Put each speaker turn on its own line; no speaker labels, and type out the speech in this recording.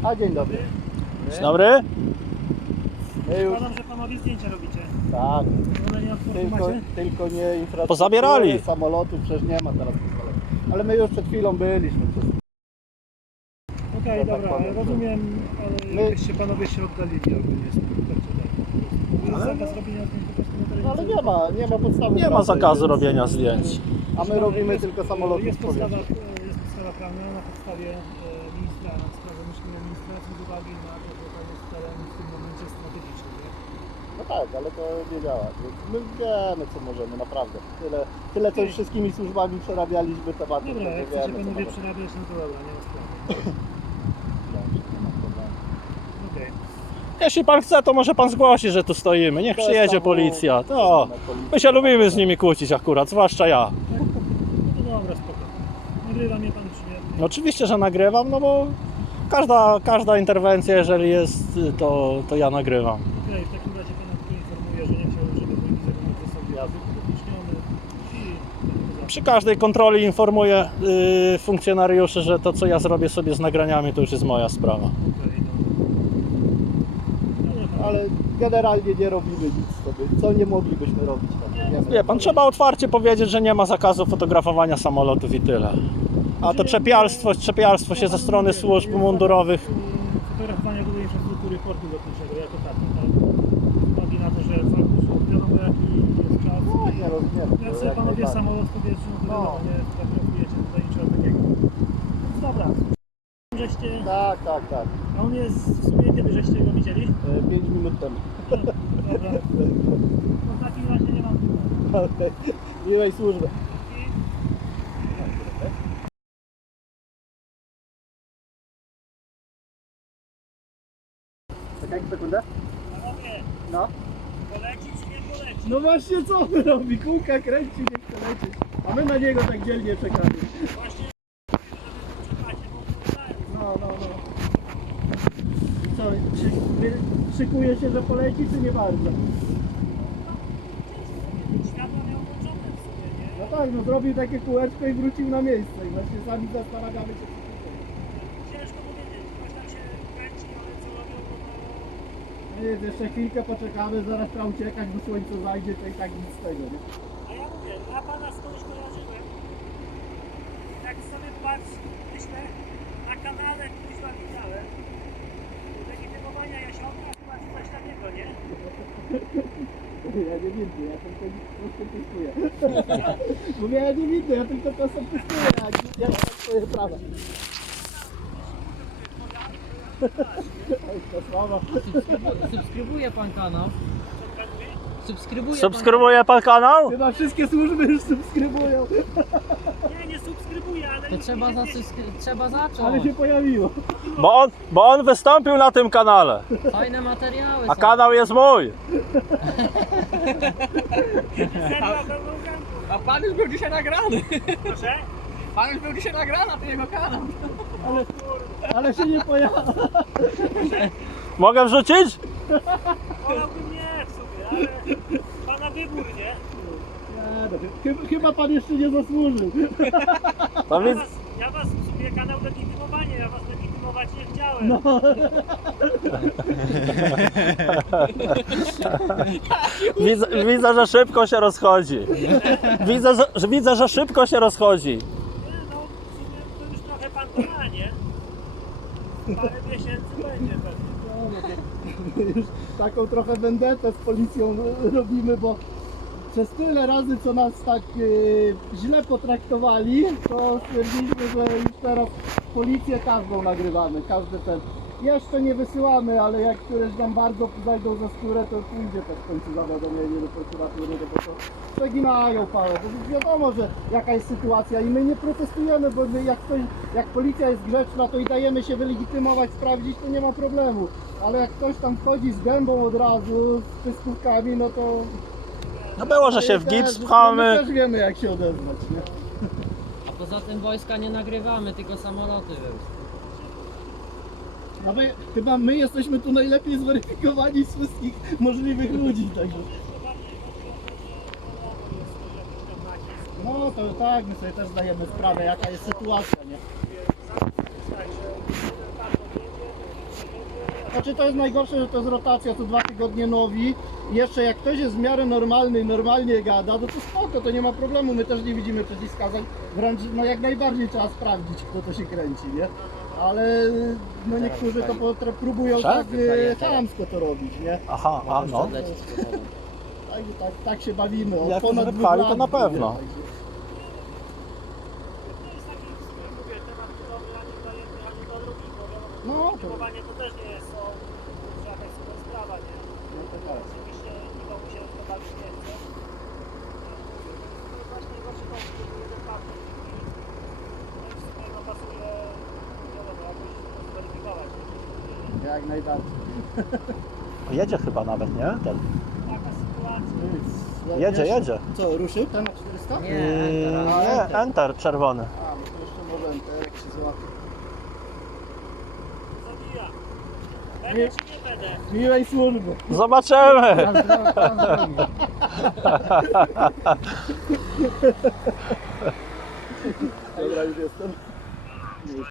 A dzień dobry.
Dzień dobry.
Zakładam, że panowie zdjęcia robicie.
Tak,
Pozwolenie od sportu macie?
tylko nie infrastruktury,
Pozabierali.
samolotów, przecież nie ma teraz pozwolenia. Ale my już przed chwilą byliśmy.
Okej,
tak
dobra,
powiem.
rozumiem, ale
My-
jakbyście panowie się oddalili ogólnie z tego, tak czy tak. Jest zakaz robienia zdjęć po prostu na terenie
No ale
cyrku.
nie ma podstawy.
Nie ma
prawnej,
zakazu
więc-
robienia zdjęć.
A my robimy tylko samoloty
Jest
w powietrzu.
jest podstawa prawna na podstawie ministra spraw wewnętrznych administracji z uwagi na to, że to jest teren w tym momencie strategiczny. Nie?
No tak, ale to nie działa. Więc my wiemy co możemy, naprawdę. Tyle co już wszystkimi służbami przerabialiśmy tematy.
Dobra,
to
jak
wiemy,
chcecie
co
panowie
możemy.
przerabiać, no to dobra, nie ma sprawy.
Nie ma problemu.
Okej.
Jeśli pan chce, to może pan zgłosi, że tu stoimy. Niech
To jest
przyjedzie
tam,
policja. To
policja.
my się lubimy z nimi kłócić akurat, zwłaszcza ja.
No to dobra, spoko. Nagrywa mnie pan czy nie?
No oczywiście, że nagrywam, no bo każda interwencja, jeżeli jest, to ja nagrywam.
Okej, w takim razie pana tylko informuję, że nie chciałbym, żeby mój wizerunek został upubliczniony i
Przy każdej kontroli informuję funkcjonariuszy, że to co ja zrobię sobie z nagraniami, to już jest moja sprawa.
okej, dobra.
Ale generalnie nie robimy nic sobie. Co nie moglibyśmy robić? Tak? Nie
Wie pan, trzeba otwarcie powiedzieć, że nie ma zakazu fotografowania samolotów i tyle. A to czepialstwo się ze strony służb mundurowych.
Fotografowania w ogóle infrastruktury portu lotniczego jako tako, tak? Z uwagi na to, że wiadomo jaki jest czas.
No, nie robimy.
Jak sobie panowie samolot w powietrzu, no to wiadomo, nie fotografujecie tutaj niczego takiego. Więc dobra. Żeście,
Tak.
a on jest w sumie kiedy żeście go widzieli?
5 minut temu.
Dobra. No w takim razie nie mam problemu.
Miłej służby. Czekaj sekundę.
Panowie,
No.
poleci czy nie poleci?
No właśnie co on robi? Kółka kręci, nie chce lecieć. A my na niego tak dzielnie czekamy.
Właśnie, czekacie, bo znają.
No. I co, szykuje się, że poleci, czy nie bardzo?
Światła miał włączone w sumie, nie?
No tak, no zrobił takie kółeczko i wrócił na miejsce. I właśnie sami zastanawiamy się, co to jest.
Ciężko powiedzieć, ktoś tam się kręci, ale co robią, no to...
No nie, jeszcze chwilkę poczekamy, zaraz trzeba uciekać, bo słońce zajdzie, to i tak nic z tego, nie?
A ja mówię, ja pana skądś kojarzyłem. Jak sobie patrz, myślę, na kanale kuźwa widziałem. Legitymowania Jasionka, chyba czy coś takiego, nie?
Ja nie widzę, ja tylko testuję. Mówię, ja nie widzę, ja tylko to sam testuję, jak tak swoje prawa. Oj, to słabo.
Subskrybuje pan kanał?
Subskrybuje pan kanał?
Chyba wszystkie służby już subskrybują,
Nie subskrybuję, ale...
To trzeba zacząć.
ale się pojawiło.
Bo on wystąpił na tym kanale,
Fajne materiały
a
są.
kanał jest mój.
Zerwał pełną ganku.
A pan już był dzisiaj nagrany.
Proszę?
Pan już był dzisiaj nagrany, to jego kanał.
Ale się nie pojawiło.
Mogę wrzucić?
Wolałbym nie w sumie, ale... Pana wybór, nie?
Chyba pan jeszcze nie zasłużył.
To widzę.
Ja was w sumie kanał legitymowanie, ja was legitymować nie chciałem. No.
Widzę, że szybko się rozchodzi. Widzę, że szybko się rozchodzi.
No, w sumie to już trochę pan zna, nie? Parę miesięcy będzie pewnie.
Już taką trochę vendetę z policją robimy, bo przez tyle razy, co nas tak źle potraktowali, to stwierdziliśmy, że już teraz policję każdą nagrywamy, każdy ten. Jeszcze nie wysyłamy, ale jak któreś nam bardzo zajdą za skórę, to pójdzie też w końcu zawiadomienie do prokuratury, bo to przeginają parę, bo wiadomo, że jaka jest sytuacja i my nie protestujemy, bo my jak policja jest grzeczna, to i dajemy się wylegitymować, sprawdzić, to nie ma problemu, ale jak ktoś tam wchodzi z gębą od razu, z pyskówkami, no to...
No było, że się w gips pchamy.
My też wiemy, jak się odezwać, nie?
A poza tym wojska nie nagrywamy, tylko samoloty.
A chyba my jesteśmy tu najlepiej zweryfikowani z wszystkich możliwych ludzi, także... No to tak, my sobie też zdajemy sprawę, jaka jest sytuacja, nie? Znaczy to jest najgorsze, że to jest rotacja, co 2 tygodnie nowi. I jeszcze jak ktoś jest w miarę normalny i normalnie gada, no to spoko, to nie ma problemu, my też nie widzimy przeciwwskazań. Wręcz no jak najbardziej trzeba sprawdzić, kto to się kręci, nie? Ale no niektórzy to próbują tak chamsko to robić, nie?
Aha, a no.
Tak się bawimy. Od
Jak
ponad
już
2
wypali,
lat,
to na pewno.
także-
To jest taki, mówię, temat dobry ani dla jednych, ani dla drugich, bo wiadomo,
No, to-
filmowanie to też nie jest jakaś super sprawa, nie?
No to tak.
Oczywiście nikomu się to bawić nie chce. To jest właśnie gorszy pomysł, że jeden partner i w sumie no pasuje, wiadomo, jakoś to zweryfikować.
Jak najbardziej.
Jedzie chyba nawet, nie? Ten.
Taka sytuacja.
Jedzie.
Co, ruszył ten na 400?
Nie,
Nie, enter czerwony.
A, no to jeszcze może enter, jak się złapie.
Zabija. Będę czy nie będę?
Miłej służby.
Zobaczymy!
Dobra, już jestem.